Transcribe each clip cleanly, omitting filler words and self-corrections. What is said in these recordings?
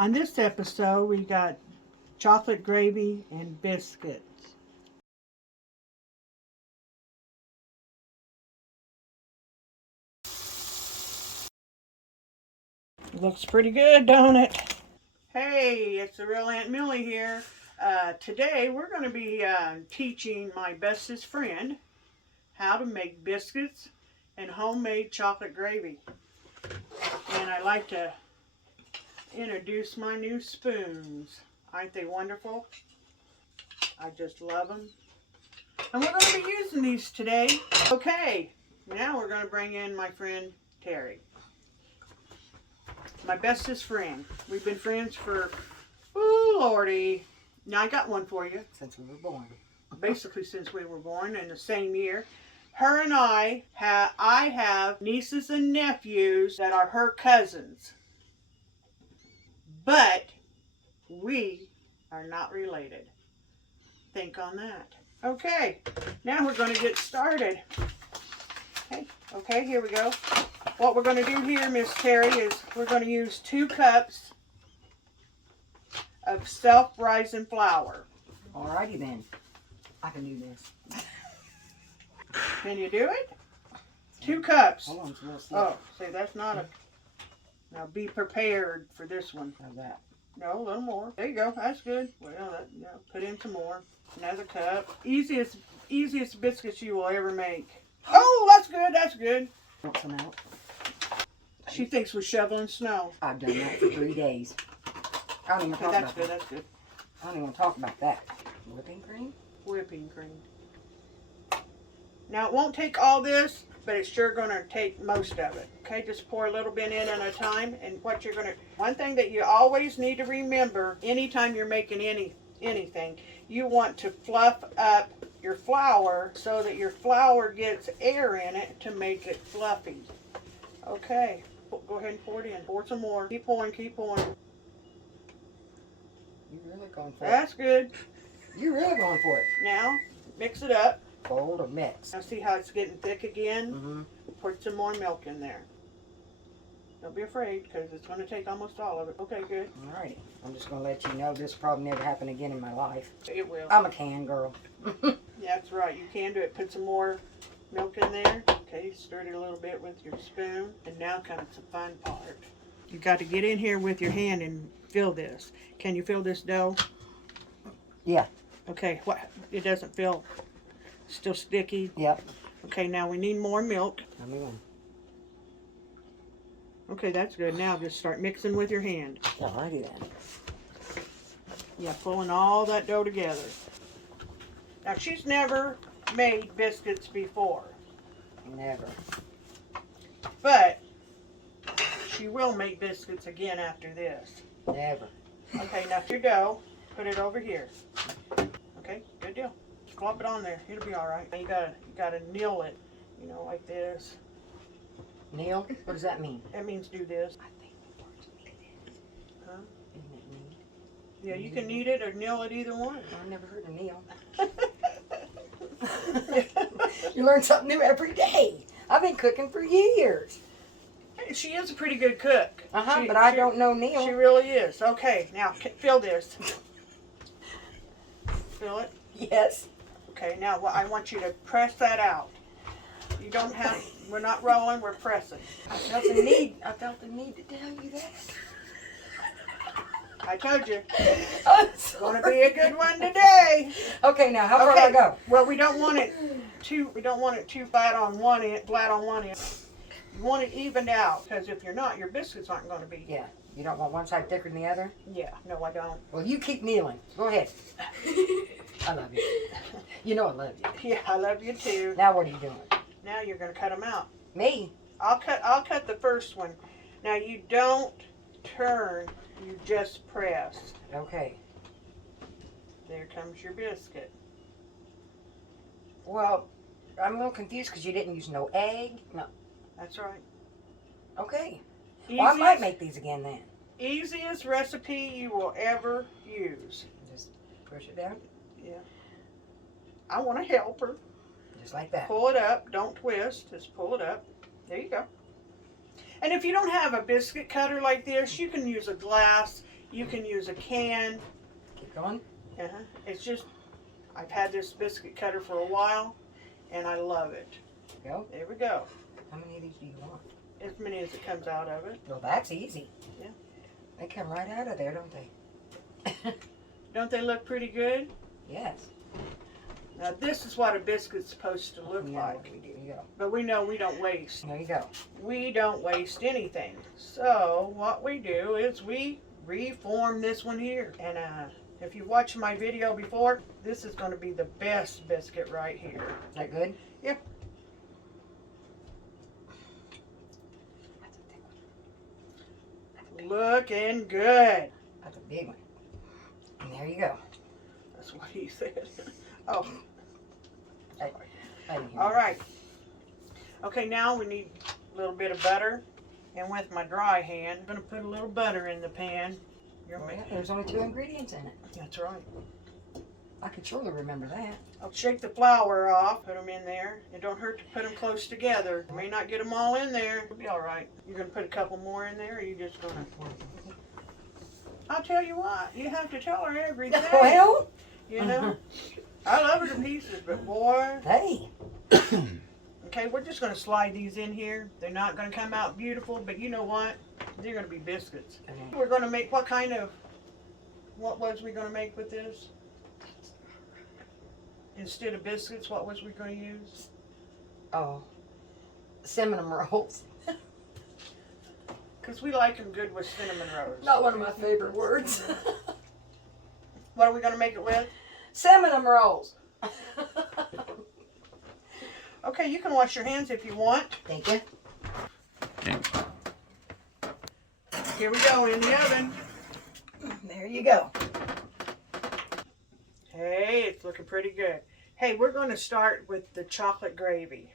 On this episode, we got chocolate gravy and biscuits. Looks pretty good, don't it? Hey, it's the real Aunt Millie here. Today we're going to be teaching my bestest friend how to make biscuits and homemade chocolate gravy. And I'd like to introduce my new spoons. Aren't they wonderful? I just love them. And we're going to be using these today. Okay, now we're going to bring in my friend Terry. My bestest friend. We've been friends for, ooh, Lordy. Now I got one for you. Since we were born. Basically since we were born in the same year. Her and I have nieces and nephews that are her cousins. But we are not related. Think on that. Okay, now we're going to get started. Okay, here we go. What we're going to do here, Miss Terry, is we're going to use 2 cups of self-rising flour. Alrighty then. I can do this. Can you do it? 2 cups. Hold on, so we'll see. Oh, see, that's not a... Now be prepared for this one. How's that? No, a little more. There you go. That's good. Well, put in some more. Another cup. Easiest biscuits you will ever make. Oh, that's good. That's good. Want some out? She thinks we're shoveling snow. I've done that for 3 days. I don't even talk That's about good. that. That's good. I don't even talk about that. Whipping cream? Whipping cream. Now, it won't take all this, but it's sure going to take most of it. Okay, just pour a little bit in at a time. And what you're going to... One thing that you always need to remember, anytime you're making anything, you want to fluff up your flour so that your flour gets air in it to make it fluffy. Okay, go ahead and pour it in. Pour some more. Keep pouring, keep pouring. You're really going for it. That's good. You're really going for it. Now, mix it up. Fold or mix. Now see how it's getting thick again? Mm-hmm. Put some more milk in there. Don't be afraid, because it's going to take almost all of it. Okay, good. Alrighty. I'm just going to let you know this will probably never happen again in my life. It will. I'm a can girl. Yeah, that's right. You can do it. Put some more milk in there. Okay, stir it a little bit with your spoon. And now comes the fun part. You got to get in here with your hand and fill this. Can you feel this dough? Yeah. Okay, what? It doesn't feel still sticky? Yep. Okay, now we need more milk. Let me one. Okay, that's good. Now just start mixing with your hand. Alrighty then. Yeah, pulling all that dough together. Now, she's never made biscuits before, Never. but she will make biscuits again after this. Never. Okay, now your dough, put it over here. Okay, good deal. Flop it on there. It'll be all right. You gotta kneel it, like this. Neil, what does that mean? That means do this. I think the words knead. Huh? Isn't it knead? Yeah, you can knead it or kneel it, either one. I've never heard of Neil. You learn something new every day. I've been cooking for years. She is a pretty good cook. But I don't know Neil. She really is. Okay, now fill this. Fill it. Yes. Okay, now I want you to press that out. You don't have, we're not rolling, we're pressing. I felt the need to tell you that. I told you. It's Gonna be a good one today. Okay, now how far do I go? Well, we don't want it too flat on one end. You want it evened out, because if you're not, your biscuits aren't going to be. Yeah. You don't want one side thicker than the other? Yeah. No, I don't. Well, you keep kneeling. Go ahead. I love you. You know I love you. Yeah, I love you too. Now what are you doing? Now you're going to cut them out. Me? I'll cut the first one. Now you don't turn. You just press. Okay. There comes your biscuit. Well, I'm a little confused because you didn't use no egg. No. That's right. Okay. Well, I might make these again then. Easiest recipe you will ever use. Just push it down. Yeah. I want to help her. Just like that. Pull it up. Don't twist. Just pull it up. There you go. And if you don't have a biscuit cutter like this, you can use a glass. You can use a can. Keep going. It's just, I've had this biscuit cutter for a while, and I love it. Go. There we go. How many of these do you want? As many as it comes out of it. Well, that's easy. Yeah. They come right out of there, don't they? Don't they look pretty good? Yes. Now this is what a biscuit's supposed to look Yeah, like. what do we do? You go. But we know we don't waste. There you go. We don't waste anything. So what we do is we reform this one here. And if you watched my video before, this is going to be the best biscuit right here. Is that good? Yep. That's a thick one. Looking good. That's a big one. And there you go. That's what he said. Oh. I didn't hear All you. right. Okay, now we need a little bit of butter. And with my dry hand, I'm going to put a little butter in the pan. Oh, yeah, there's only 2 ingredients in it. That's right. I can surely remember that. I'll shake the flour off, put them in there. It don't hurt to put them close together. You may not get them all in there. It'll be all right. You're going to put a couple more in there, or you just going to... I'll tell you what, you have to tell her everything. Well, You know? I love her to pieces, but boy... hey. Okay, we're just going to slide these in here. They're not going to come out beautiful, but you know what? They're going to be biscuits. Okay. We're going to make what kind of... What was we going to make with this? Instead of biscuits, what was we going to use? Oh, cinnamon rolls. Because we like them good with cinnamon rolls. Not one of my favorite words. What are we going to make it with? Cinnamon rolls. Okay, you can wash your hands if you want. Thank you. Here we go, in the oven. There you go. Hey, it's looking pretty good. Hey, we're going to start with the chocolate gravy.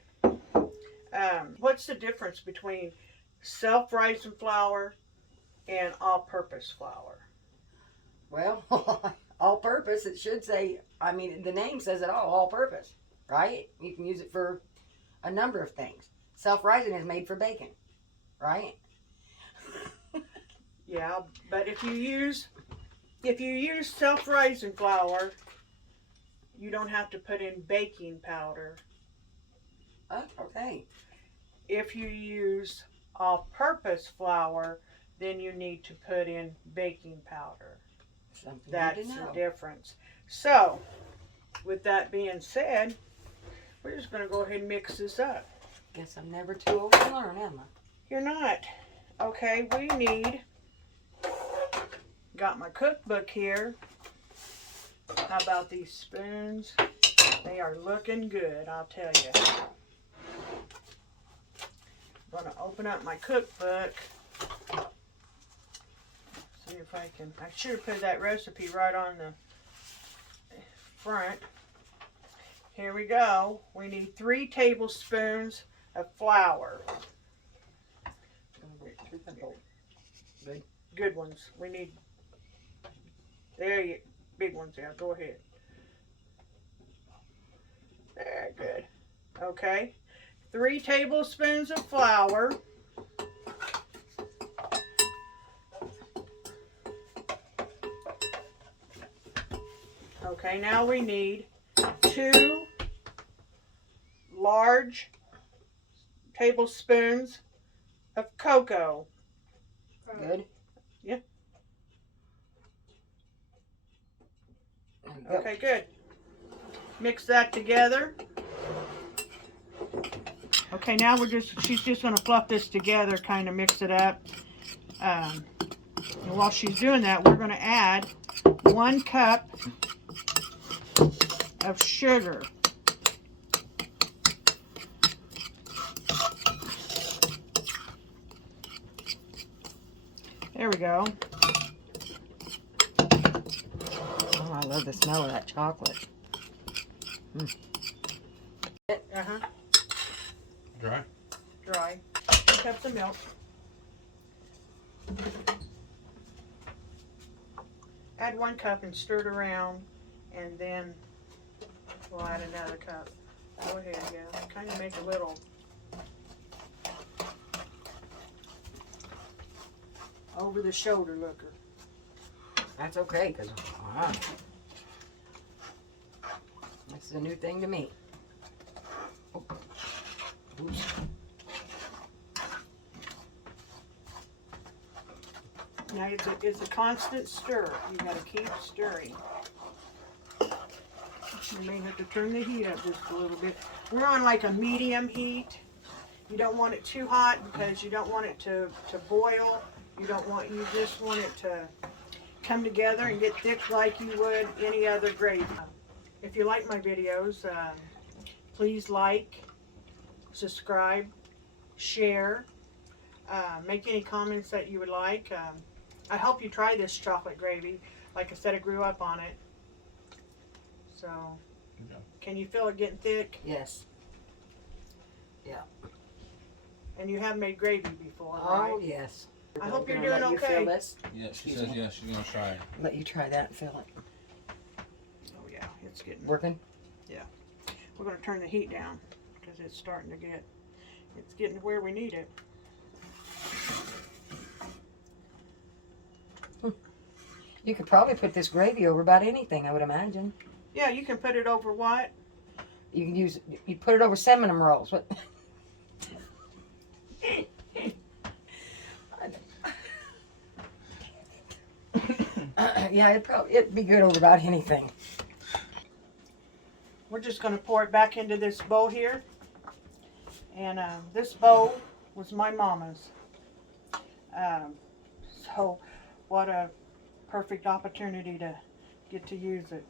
What's the difference between self-rising flour and all-purpose flour? Well, all-purpose, it should say, I mean, the name says it all purpose, right? You can use it for a number of things. Self-rising is made for baking, right? Yeah, but if you use self-rising flour, you don't have to put in baking powder. Oh, okay. If you use all-purpose flour, then you need to put in baking powder. Something That's good to know. the difference. So, with that being said, we're just going to go ahead and mix this up. Guess I'm never too old to learn, am I? You're not. Okay, we need, got my cookbook here. How about these spoons? They are looking good, I'll tell you. I'm going to open up my cookbook. See if I can, I should have put that recipe right on the front. Here we go. We need 3 tablespoons of flour. Good. Good ones. We need, there you, big ones there. Go ahead. Very good. Okay. 3 tablespoons of flour. Okay, now we need 2 large tablespoons of cocoa. Good? Yeah. There you go. Okay, good. Mix that together. Okay, now she's just going to fluff this together, kind of mix it up. And while she's doing that, we're going to add 1 cup of sugar. There we go. Oh, I love the smell of that chocolate. Uh-huh. Dry? Dry. 2 cups of milk. Add 1 cup and stir it around, and then we'll add another cup. Go ahead, yeah. Kind of make a little. Over the shoulder looker. That's okay, because this is a new thing to me. Oh. Oops. Now it's a constant stir. You got to keep stirring. You may have to turn the heat up just a little bit. We're on like a medium heat. You don't want it too hot because you don't want it to boil. You just want it to come together and get thick like you would any other gravy. If you like my videos, please like, subscribe, share, make any comments that you would like. I hope you try this chocolate gravy. Like I said, I grew up on it. So, can you feel it getting thick? Yes. Yeah. And you have made gravy before, right? Oh, yes. I hope you're Gonna doing let you okay. feel this. Yeah, she says yeah, she's gonna try it. Let you try that and feel it. Oh yeah, it's getting. Working? We're going to turn the heat down because it's starting to get. It's getting to where we need it. You could probably put this gravy over about anything, I would imagine. Yeah, you can put it over what? You can use, you put it over cinnamon rolls. What? Yeah, it'd be good over about anything. We're just going to pour it back into this bowl here. And this bowl was my mama's. So what a perfect opportunity to get to use it.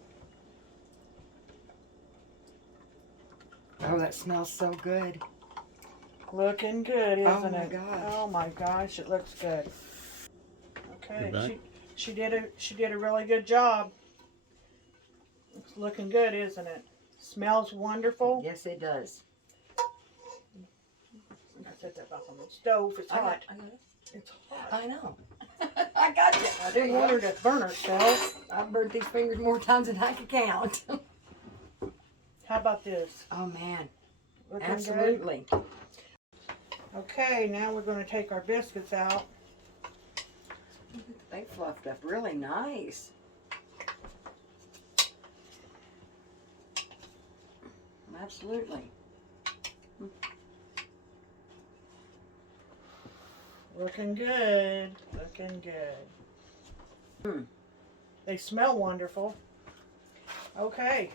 Oh, that smells so good. Looking good, isn't Oh my it? gosh. Oh my gosh, it looks good. You're back? Okay, she did a really good job. It's looking good, isn't it? Smells wonderful. Yes, it does. I set that back on the stove. It's hot. I got it. It's hot. I know. I got you. I didn't want her to burn herself. I've burnt these fingers more times than I can count. How about this? Oh man, Looking good? absolutely. Okay, now we're going to take our biscuits out. They fluffed up really nice. Absolutely. Looking good. Looking good. They smell wonderful. Okay.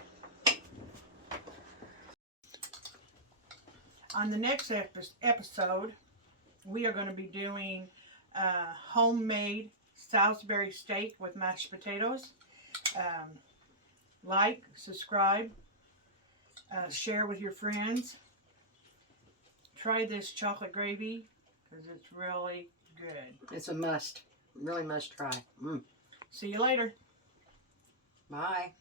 On the next episode, we are going to be doing homemade Salisbury steak with mashed potatoes. Like, subscribe, share with your friends. Try this chocolate gravy because it's really good. It's a must. Really must try. See you later. Bye.